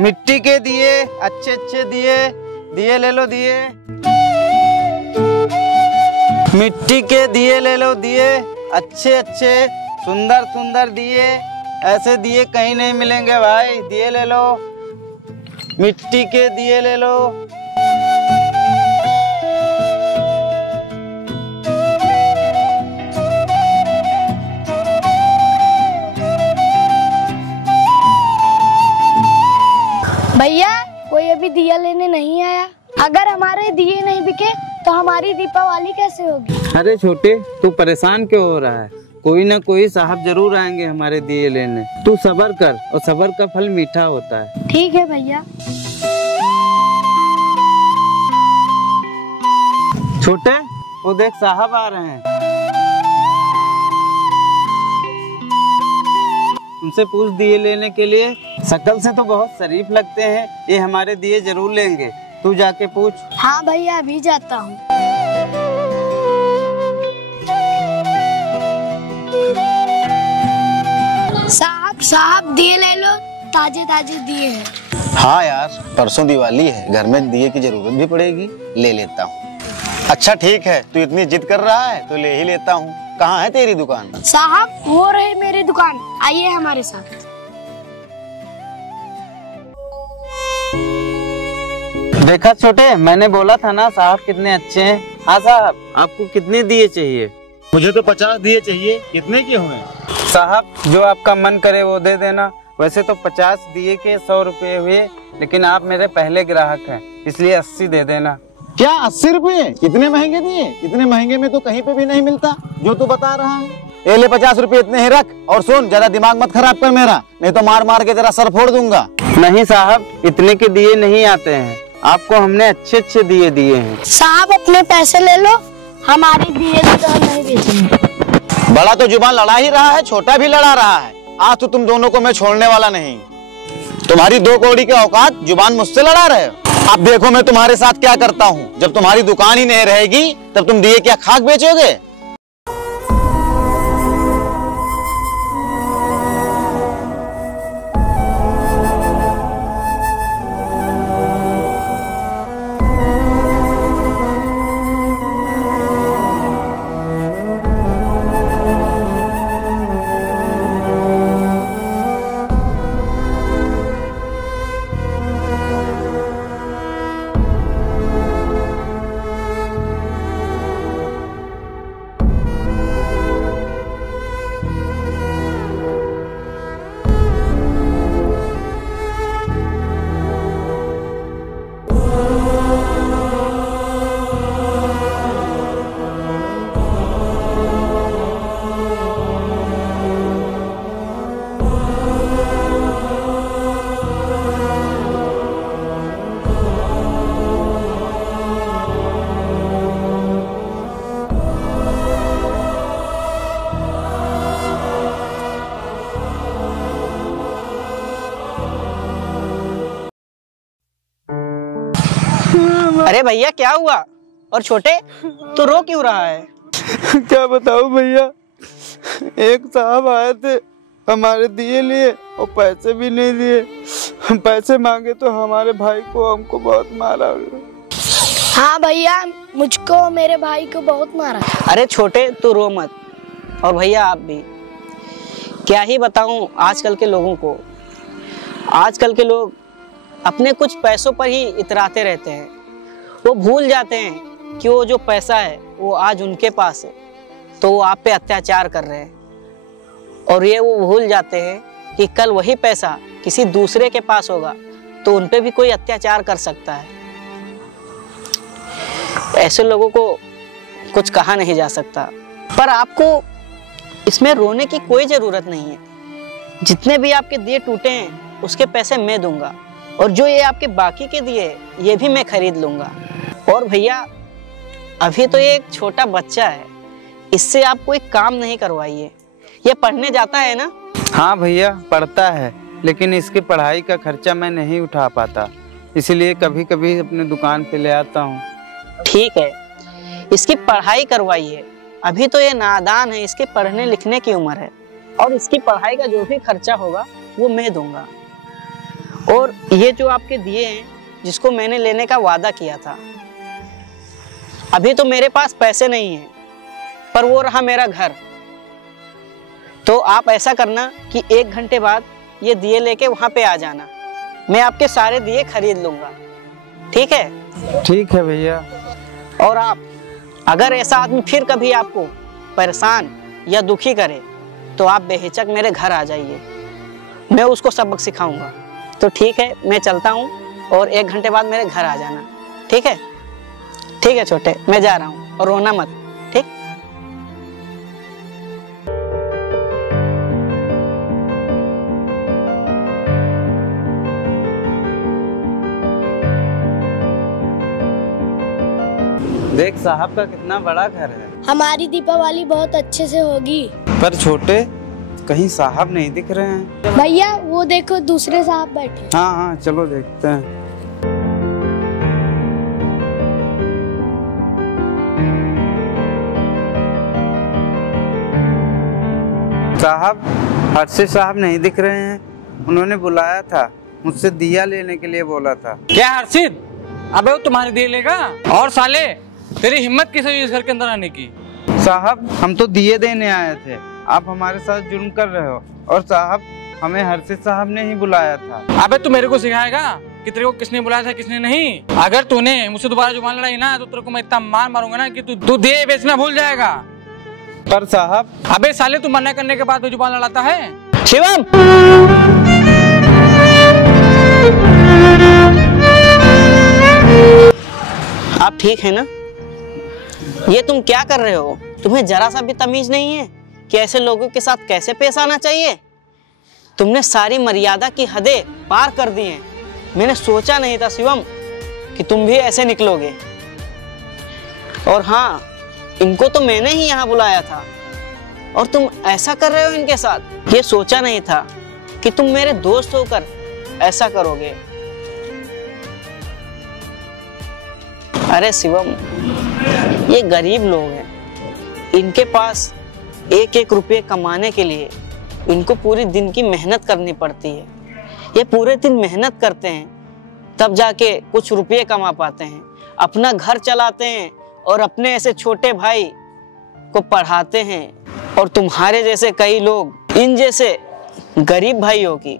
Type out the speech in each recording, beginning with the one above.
मिट्टी के दिए, अच्छे अच्छे दिए, दिए ले लो दिए। मिट्टी के दिए ले लो दिए, अच्छे अच्छे सुंदर सुंदर दिए। ऐसे दिए कहीं नहीं मिलेंगे भाई, दिए ले लो, मिट्टी के दिए ले लो। भैया कोई अभी दिया लेने नहीं आया। अगर हमारे दिए नहीं बिके तो हमारी दीपावली कैसे होगी? अरे छोटे, तू परेशान क्यों हो रहा है? कोई ना कोई साहब जरूर आएंगे हमारे दिए लेने। तू सब्र कर, और सब्र का फल मीठा होता है। ठीक है भैया। छोटे, वो देख साहब आ रहे हैं। उनसे पूछ दिए लेने के लिए। शकल से तो बहुत शरीफ लगते हैं, ये हमारे दिए जरूर लेंगे। तू जाके पूछ। हाँ भैया, अभी जाता हूँ। साहब दिए ले लो, ताजे ताजे दिए हैं। हाँ यार, परसों दिवाली है, घर में दिए की जरूरत भी पड़ेगी, ले लेता हूँ। अच्छा ठीक है, तू इतनी जिद कर रहा है तो ले ही लेता हूँ। कहाँ है तेरी दुकान? साहब वो रहे मेरी दुकान, आइए हमारे साथ। देखा छोटे, मैंने बोला था ना साहब कितने अच्छे हैं। हाँ साहब, आपको कितने दिए चाहिए? मुझे तो 50 दिए चाहिए। कितने के हुए? साहब जो आपका मन करे वो दे देना। वैसे तो 50 दिए के 100 रुपये हुए, लेकिन आप मेरे पहले ग्राहक हैं, इसलिए 80 दे देना। क्या 80 रुपये? इतने महंगे दिए? इतने महंगे में तो कहीं पे भी नहीं मिलता जो तू बता रहा है। ये ले 50 रुपये, इतने ही रख। और सुन, जरा दिमाग मत खराब कर मेरा, नहीं तो मार मार के तेरा सर फोड़ दूंगा। नहीं साहब, इतने के दिए नहीं आते हैं। आपको हमने अच्छे अच्छे दिए दिए हैं। साहब अपने पैसे ले लो, हमारी दिए तो नहीं बेचेंगे। बड़ा तो जुबान लड़ा ही रहा है, छोटा भी लड़ा रहा है। आज तो तुम दोनों को मैं छोड़ने वाला नहीं। तुम्हारी 2 कौड़ी के औकात, जुबान मुझसे लड़ा रहे हो। अब देखो मैं तुम्हारे साथ क्या करता हूँ। जब तुम्हारी दुकान ही नहीं रहेगी तब तुम दिए क्या खाक बेचोगे? अरे भैया क्या हुआ? और छोटे, तू रो क्यों रहा है? क्या बताऊं भैया, एक साहब आए थे हमारे दिए लिए और पैसे भी नहीं दिए। पैसे मांगे तो हमारे भाई को हमको बहुत मारा। हाँ भैया, मुझको और मेरे भाई को बहुत मारा। अरे छोटे, तू रो मत। और भैया आप भी, क्या ही बताऊं आजकल के लोगों को। आजकल के लोग अपने कुछ पैसों पर ही इतराते रहते हैं। वो भूल जाते हैं कि वो जो पैसा है वो आज उनके पास है, तो वो आप पे अत्याचार कर रहे हैं। और ये वो भूल जाते हैं कि कल वही पैसा किसी दूसरे के पास होगा तो उन पे भी कोई अत्याचार कर सकता है। ऐसे लोगों को कुछ कहा नहीं जा सकता। पर आपको इसमें रोने की कोई ज़रूरत नहीं है। जितने भी आपके दिए टूटे हैं उसके पैसे मैं दूंगा, और जो ये आपके बाकी के दिए ये भी मैं खरीद लूंगा। और भैया अभी तो ये एक छोटा बच्चा है, इससे आप कोई काम नहीं करवाइए। ये पढ़ने जाता है ना? हाँ भैया पढ़ता है, लेकिन इसकी पढ़ाई का खर्चा मैं नहीं उठा पाता, इसलिए कभी कभी अपने दुकान पे ले आता हूँ। ठीक है, इसकी पढ़ाई करवाइए। अभी तो ये नादान है, इसके पढ़ने लिखने की उम्र है, और इसकी पढ़ाई का जो भी खर्चा होगा वो मैं दूंगा। और ये जो आपके दिए हैं, जिसको मैंने लेने का वादा किया था, अभी तो मेरे पास पैसे नहीं हैं, पर वो रहा मेरा घर। तो आप ऐसा करना कि 1 घंटे बाद ये दिए लेके वहां पे आ जाना, मैं आपके सारे दिए खरीद लूंगा, ठीक है? ठीक है भैया। और आप, अगर ऐसा आदमी फिर कभी आपको परेशान या दुखी करे तो आप बेहिचक मेरे घर आ जाइए, मैं उसको सबक सिखाऊंगा। तो ठीक है, मैं चलता हूँ और 1 घंटे बाद मेरे घर आ जाना, ठीक है? ठीक है छोटे, मैं जा रहा हूँ, और रोना मत, ठीक? देख साहब का कितना बड़ा घर है। हमारी दीपावली बहुत अच्छे से होगी। पर छोटे, कहीं साहब नहीं दिख रहे हैं। भैया वो देखो, दूसरे साहब बैठे। हाँ हाँ, चलो देखते हैं। साहब, हर्षित साहब नहीं दिख रहे हैं। उन्होंने बुलाया था, मुझसे दिया लेने के लिए बोला था। क्या हर्षित? अबे वो तुम्हारे दिए लेगा? और साले, तेरी हिम्मत कैसे हुई इस घर के अंदर आने की? साहब, हम तो दिए देने आए थे, आप हमारे साथ जुर्म कर रहे हो। और साहब, हमें हर्षित साहब ने ही बुलाया था। अबे तू मेरे को सिखाएगा कि तेरे को किसने बुलाया था किसने नहीं? अगर तूने मुझसे दोबारा जुबान लड़ाई ना, तो तेरे को मैं इतना मार मारूंगा ना कि तू दिए बेचना भूल जाएगा। पर साहब, अबे साले, तू मना करने के बाद भी जुबान लड़ाता है? शिवम, आप ठीक है ना? ये तुम क्या कर रहे हो? तुम्हें जरा सा भी तमीज नहीं है कि ऐसे लोगों के साथ कैसे पेश आना चाहिए? तुमने सारी मर्यादा की हदें पार कर दी हैं। मैंने सोचा नहीं था शिवम कि तुम भी ऐसे निकलोगे। और हाँ, इनको तो मैंने ही यहाँ बुलाया था, और तुम ऐसा कर रहे हो इनके साथ। ये सोचा नहीं था कि तुम मेरे दोस्त होकर ऐसा करोगे। अरे शिवम, ये गरीब लोग हैं, इनके पास 1-1 रुपये कमाने के लिए इनको पूरी दिन की मेहनत करनी पड़ती है। ये पूरे दिन मेहनत करते हैं, तब जाके कुछ रुपये कमा पाते हैं, अपना घर चलाते हैं और अपने ऐसे छोटे भाई को पढ़ाते हैं। और तुम्हारे जैसे कई लोग इन जैसे गरीब भाइयों की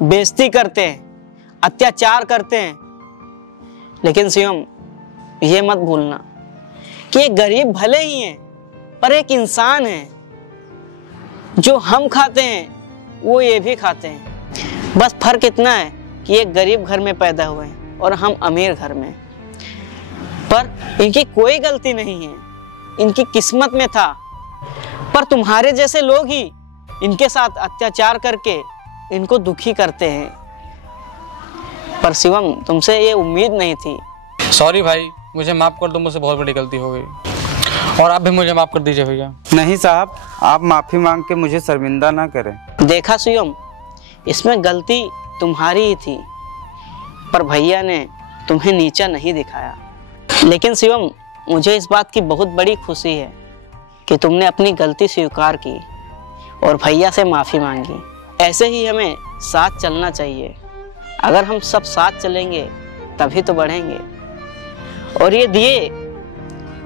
बेइज्जती करते हैं, अत्याचार करते हैं। लेकिन शिवम, ये मत भूलना कि ये गरीब भले ही हैं, पर एक इंसान है। जो हम खाते हैं वो ये भी खाते हैं। बस फर्क इतना है कि एक गरीब घर में पैदा हुए हैं और हम अमीर घर में। पर इनकी कोई गलती नहीं है, इनकी किस्मत में था। पर तुम्हारे जैसे लोग ही इनके साथ अत्याचार करके इनको दुखी करते हैं। पर शिवम, तुमसे ये उम्मीद नहीं थी। सॉरी भाई, मुझे माफ कर दो, मुझसे बहुत बड़ी गलती हो गई, और आप भी मुझे माफ कर दीजिए भैया। नहीं साहब, आप माफी मांग के मुझे शर्मिंदा ना करें। देखा शिवम, इसमें गलती तुम्हारी ही थी, पर भैया ने तुम्हें नीचा नहीं दिखाया। लेकिन शिवम, मुझे इस बात की बहुत बड़ी खुशी है कि तुमने अपनी गलती स्वीकार की और भैया से माफ़ी मांगी। ऐसे ही हमें साथ चलना चाहिए। अगर हम सब साथ चलेंगे तभी तो बढ़ेंगे। और ये दिए,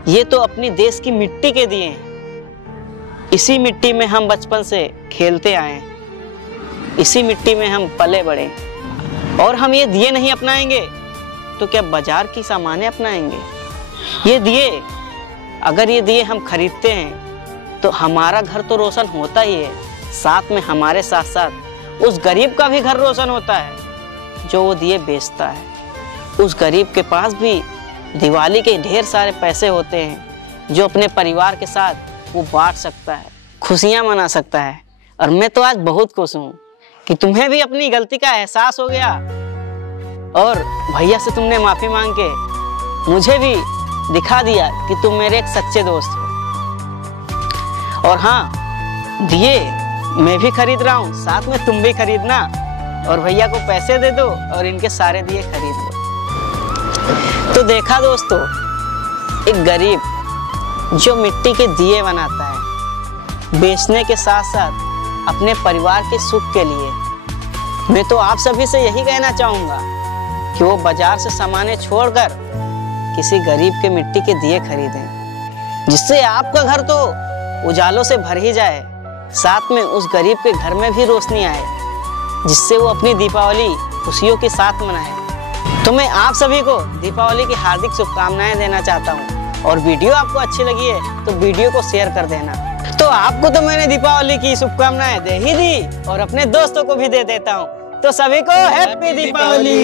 ये तो अपनी देश की मिट्टी के दिए हैं। इसी मिट्टी में हम बचपन से खेलते आए हैं, इसी मिट्टी में हम पले बढ़े। और हम ये दिए नहीं अपनाएंगे तो क्या बाजार की सामानें अपनाएंगे? ये दिए, अगर ये दिए हम खरीदते हैं तो हमारा घर तो रोशन होता ही है, साथ में हमारे साथ साथ उस गरीब का भी घर रोशन होता है जो वो दिए बेचता है। उस गरीब के पास भी दिवाली के ढेर सारे पैसे होते हैं जो अपने परिवार के साथ वो बांट सकता है, खुशियां मना सकता है। और मैं तो आज बहुत खुश हूँ कि तुम्हें भी अपनी गलती का एहसास हो गया और भैया से तुमने माफ़ी मांग के मुझे भी दिखा दिया कि तुम मेरे एक सच्चे दोस्त हो। और हाँ, दिए मैं भी खरीद रहा हूँ, साथ में तुम भी खरीदना, और भैया को पैसे दे दो और इनके सारे दिए खरीद लो। तो देखा दोस्तों, एक गरीब जो मिट्टी के दिए बनाता है, बेचने के साथ साथ अपने परिवार के सुख के लिए, मैं तो आप सभी से यही कहना चाहूंगा कि वो बाजार से सामानें छोड़कर किसी गरीब के मिट्टी के दिए खरीदें, जिससे आपका घर तो उजालों से भर ही जाए, साथ में उस गरीब के घर में भी रोशनी आए, जिससे वो अपनी दीपावली खुशियों के साथ मनाए। तो मैं आप सभी को दीपावली की हार्दिक शुभकामनाएं देना चाहता हूँ, और वीडियो आपको अच्छी लगी है तो वीडियो को शेयर कर देना। तो आपको तो मैंने दीपावली की शुभकामनाएं दे ही दी और अपने दोस्तों को भी दे देता हूँ। तो सभी को हैप्पी दीपावली।